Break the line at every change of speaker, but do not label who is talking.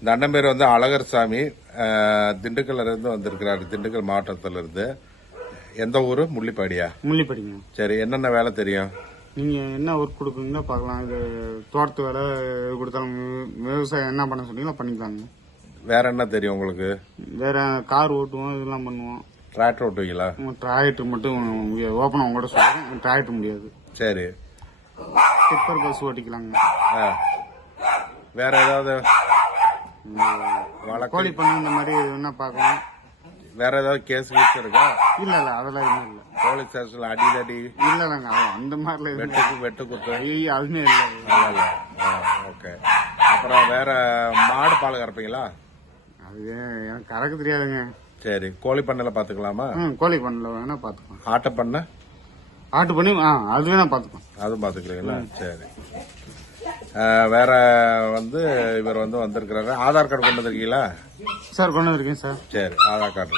இந்த அண்ணன் பேர் வந்து அழகர் சாமி அஹ், திண்டுக்கல்ல இருந்து வந்திருக்கிறாரு. திண்டுக்கல் மாவட்டத்துல இருந்து. எந்த ஊரு? முள்ளிப்பாடியா?
முள்ளிப்படிங்க.
சரி என்னென்ன வேலை தெரியும்?
நீங்க என்ன ஒர்க் கொடுக்குறீங்களோ பார்க்கலாம். இது தோட்டத்து வேலை கொடுத்தாலும் விவசாயம் என்ன பண்ண சொன்னீங்களோ பண்ணிக்கலாங்க.
வேற என்ன தெரியும் உங்களுக்கு?
வேற கார் ஓட்டுவோம் இதெல்லாம் பண்ணுவோம்.
டிராக்டர் ஓட்டுவீங்களா?
டிராக்டர் மட்டும் ஓப்பன் அவங்க கூட சொல்லுவேன் டிராக்டர் முடியாது.
சரி.
டிப்பர் பஸ் ஓட்டிக்கலாங்க.
வேற ஏதாவது வழக்கு.
கோழி பண்ண இந்த மாதிரி என்ன பார்க்கலாம்
வேற ஏதாவது கேஸ் கீஸ் இருக்கா?
இல்ல இல்ல அதெல்லாம் எதுவும் இல்ல.
போலீஸ் ஸ்டேஷன்ல அடிதடி
இல்ல இல்லங்க அது அந்த மாதிரிலாம் எதுவும்
வெட்டு வெட்டு குத்து
ஐயோ, அதுமே இல்ல
ஓகே. அப்புறம் வேற மாடு பால் கறப்பீங்களா?
அது எனக்கு கறக்க தெரியாதுங்க.
சரி கோழி பண்ணையில பாத்துக்கலாமா?
கோழி பண்ணல வேணா பாத்துக்கலாம்.
ஆட்டை பண்ண
ஆட்டு பண்ணி ஆ அது வேணா பாத்துக்கலாம்.
அதுவும் பாத்துக்கிறீங்களா? சரி. வேற வந்து இவர் வந்து வந்திருக்கிறாரு. ஆதார் கார்டு கொண்டு வந்திருக்கீங்களா?
சார் கொண்டு வந்திருக்கேன் சார்.
சரி ஆதார் கார்டு